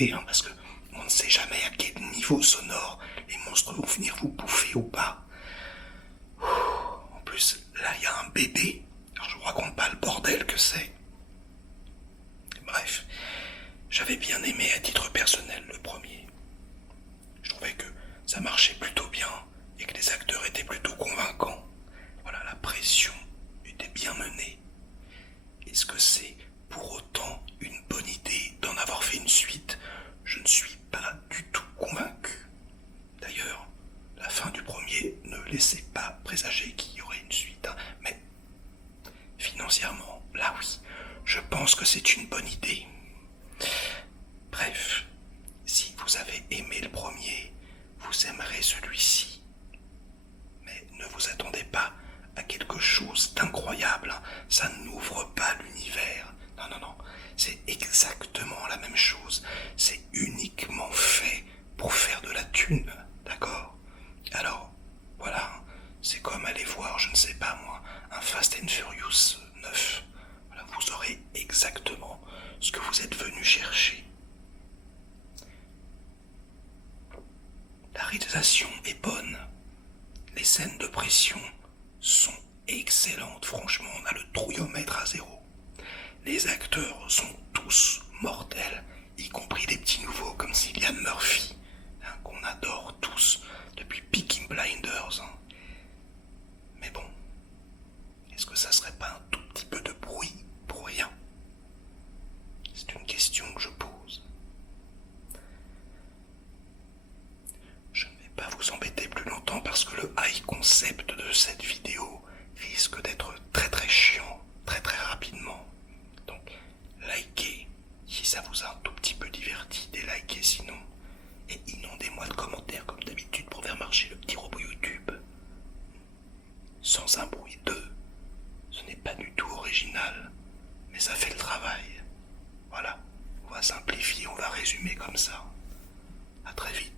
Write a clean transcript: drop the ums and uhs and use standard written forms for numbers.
éviter, hein, parce que on ne sait jamais à quel niveau sonore les monstres vont venir vous bouffer ou pas. En plus, là, il y a un bébé. Alors, je vous raconte pas le bordel que c'est. Bref, j'avais bien aimé à titre personnel le premier. Je trouvais que ça marchait plutôt bien et que les acteurs étaient plutôt convaincants. Voilà, la pression était bien menée. Est-ce que c'est pour autant une bonne idée d'en avoir fait une suite? Je ne suis pas du tout convaincu. D'ailleurs, la fin du premier ne laissait pas présager qu'il y aurait une suite, hein. Mais financièrement, là oui, je pense que c'est une bonne idée. Bref, si vous avez aimé le premier, vous aimerez celui-ci. Mais ne vous attendez pas à quelque chose d'incroyable, hein. Ça n'ouvre pas l'univers. Non, non, non, c'est exactement la même chose. C'est uniquement fait pour faire de la thune, d'accord? Alors, voilà, c'est comme aller voir, je ne sais pas moi, un Fast and Furious 9. Voilà, vous aurez exactement ce que vous êtes venu chercher. La réalisation est bonne. Les scènes de pression sont excellentes, franchement, on a le trouillomètre à zéro. Les acteurs sont tous mortels, y compris des petits nouveaux comme Cillian Murphy, hein, qu'on adore tous depuis Peaky Blinders. Hein. Mais bon, est-ce que ça serait pas un tout petit peu de bruit pour rien? C'est une question que je pose. Je ne vais pas vous embêter plus longtemps parce que le high concept de cette vidéo risque d'être très très chiant, très très rapidement. Donc, likez si ça vous a un tout petit peu diverti, délikez sinon, et inondez-moi de commentaires comme d'habitude pour faire marcher le petit robot YouTube. Sans un bruit d'eux, ce n'est pas du tout original, mais ça fait le travail. Voilà, on va simplifier, on va résumer comme ça. À très vite.